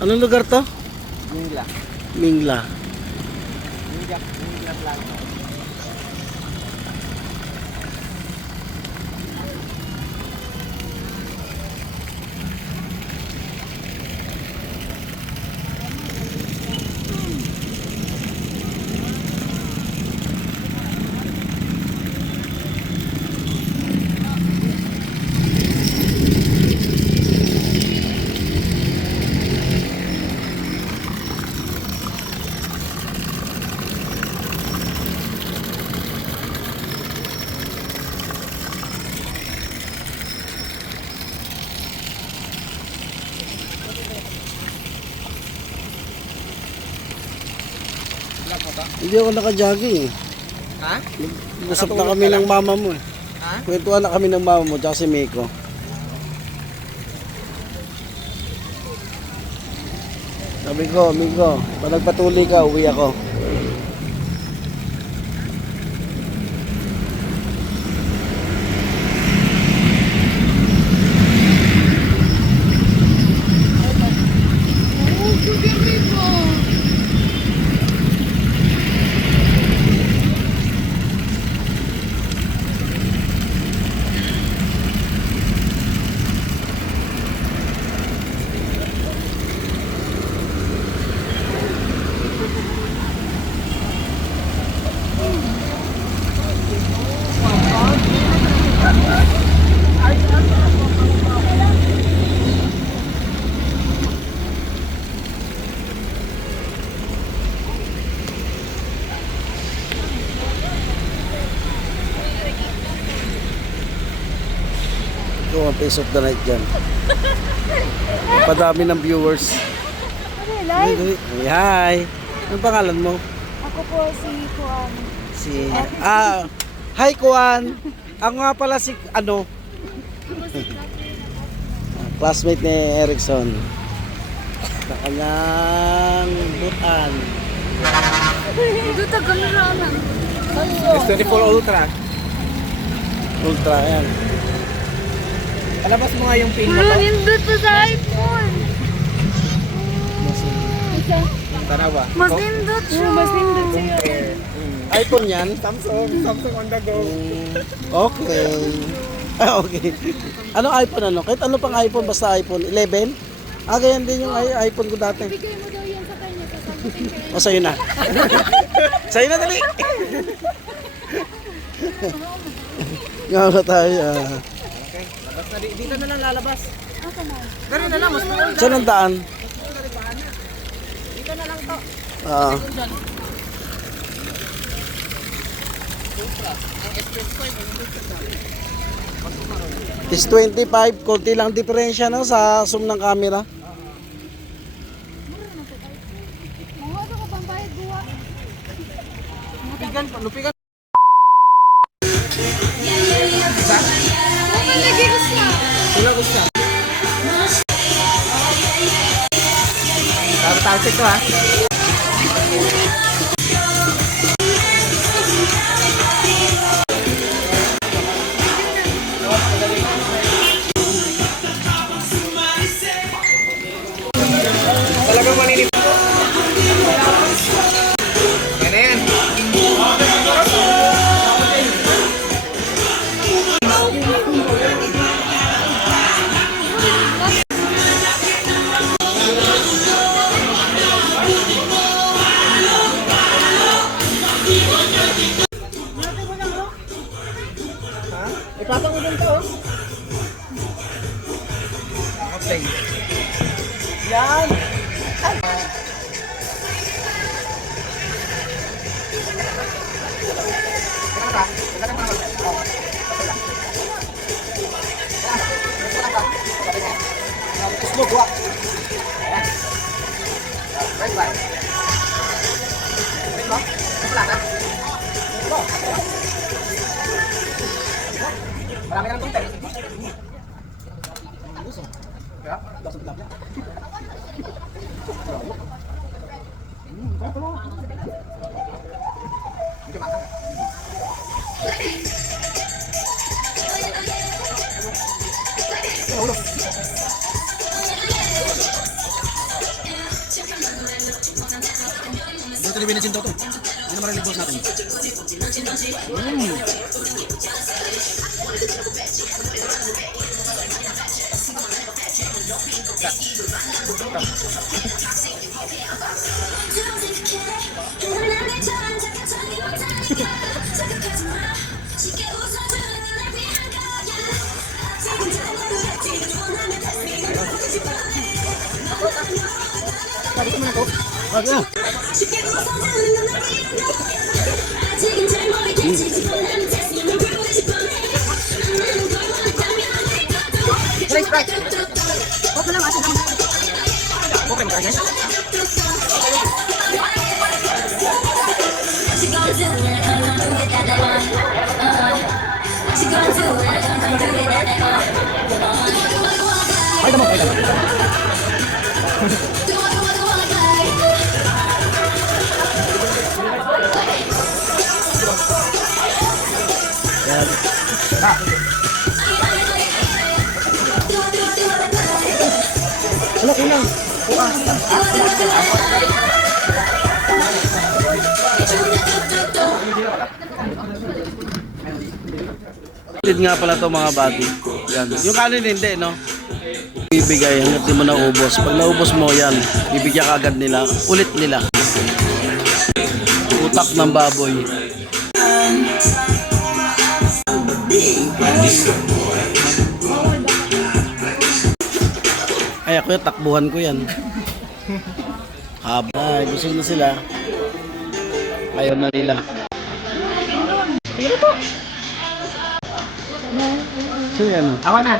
Anong lugar to? Mingla. Mingla. Mingla Plaza. Hindi ako naka-jogging eh. Ha? Usap na kami ng mama mo eh. Ha? Kwentuhan na kami ng mama mo tsaka si Miko. Sabi ko, Miko, pag nagpatuloy ka, uwi ako. Ito ang face of the night dyan. Padami ng viewers. Live? Dali. Hi! Anong pangalan mo? Ako po si Kuan. Hi Kuan! Ako nga pala si, classmate ni Erickson. Sa kanyang butan. Ito tagal na lang. S24 Ultra. Ultra, yan. Palabas mo nga yung pin mo Wala to. nindot pa sa iPhone. Tarawa. Mas nindot siya. Mas nindot siya. Compare. iPhone yan? Samsung on the go. Okay. Okay. Anong iPhone ano? Kahit ano pang iPhone, basta iPhone 11? Ganyan din yung iPhone ko dati. Bigay mo daw yan sa kanya. Sasagutin kayo. O, sa'yo na. Sa'yo na, dali. Nga ba tayo? Okay. Labas na dito na lang lalabas. Ako na. Gano'n na lang, mas maul. Saan ang daan? Dito na lang to. Oo. Ang S25 Is 25, konti lang diferensya no, sa zoom ng camera. Mga ka pambayad buwa. lupigan. Ano lagi ko siya? Wala ko siya. Tapos ito ha. Talagang maninip. Yan na yan. Ipatang mo dun to. Okay. Yan. Smoke wa. Right back. Right back. Marami ka ng content. Kaya, dasog lang yan. winisin to. Hindi naman rin boss natin. Okay. Okay, magkaya guys. Ay, damo, ay, damo. Ano, kulang? Ulit nga pala to mga buddy. Yan. Yung kanin hindi, no? Bibigay hanggat di mo naubos. Pag naubos mo yan, bibigyan ka agad nila. Ulit nila. Utak ng baboy. Ay, ako yung takbuhan ko yan. Haba. Ay, gusto na sila. Ayaw na nila. So yan. Ako na.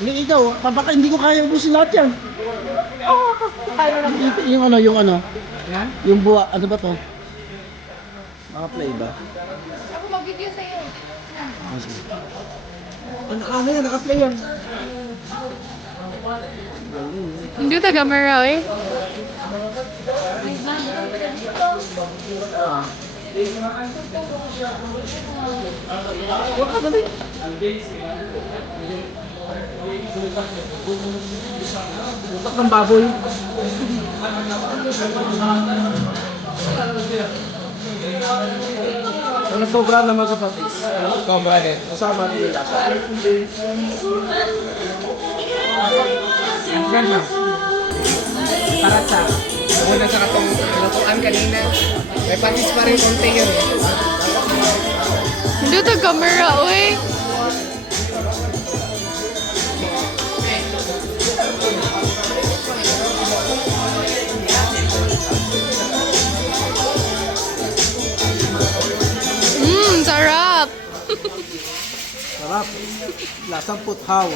Hindi ikaw, baka hindi ko kaya ubusin lahat yan. Yung ano, Yan? yung buwa, ano ba to? Naka-play ba? Ako mag-video sa'yo. Ano yan? Naka-play yan. Hindi ta camera eh. Wala ka dali. Utak ng baboy. Ano sobra naman sa patis? Sobra din. Kasama din nila. Ganda. Para sa muna sa katong lutuan kanina. May patis pa rin konti yun. Hindi ta camera eh. Sarap. Sarap. Lasang puthaw.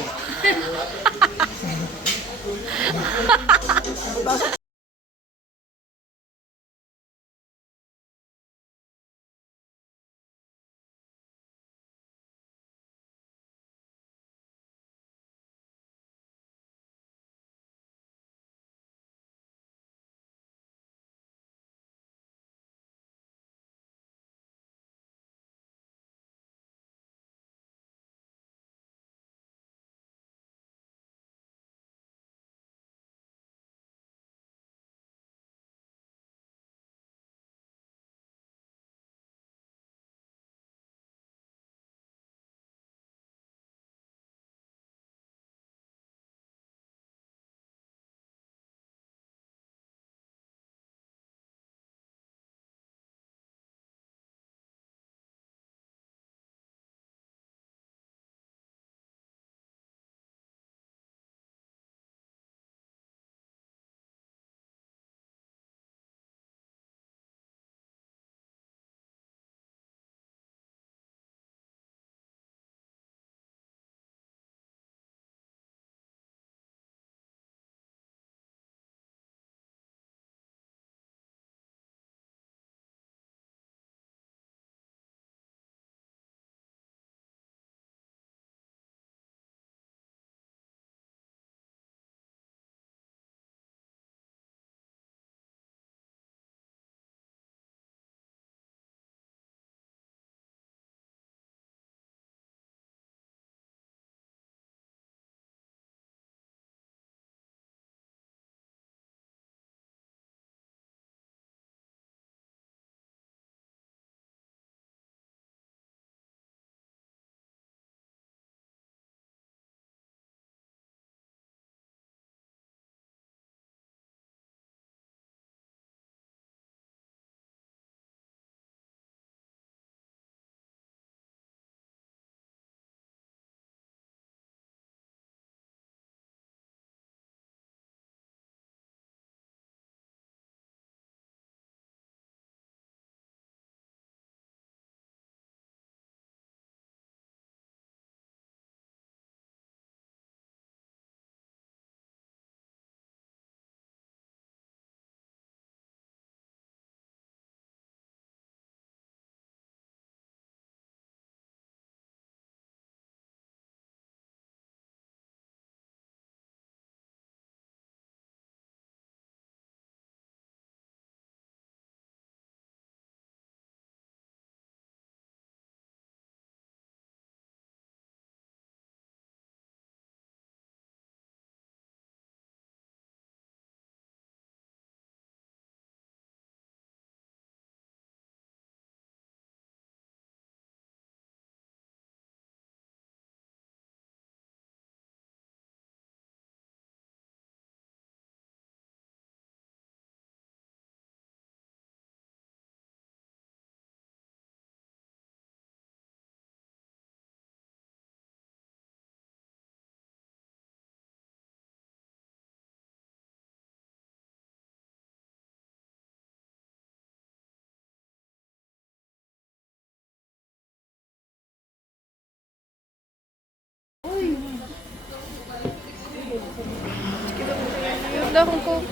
daw akong coke.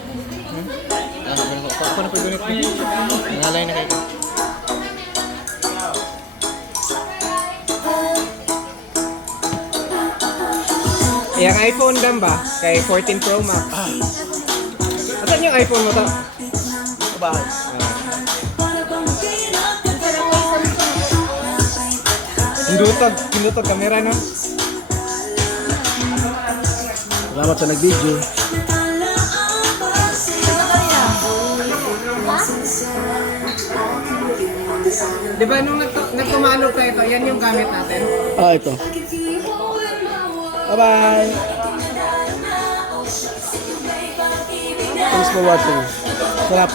Ako na pag-unit ko. Nangalay na kayo. Yung iPhone dam ba? Kay 14 Pro Max. Asan yung iPhone mo to? Bahay. Hindutog kamera no? Salamat sa nag-video. Di ba nung nagkumano pa ito, yan yung gamit natin? Ah, ito. Bye-bye! Thanks for watching. Sarap.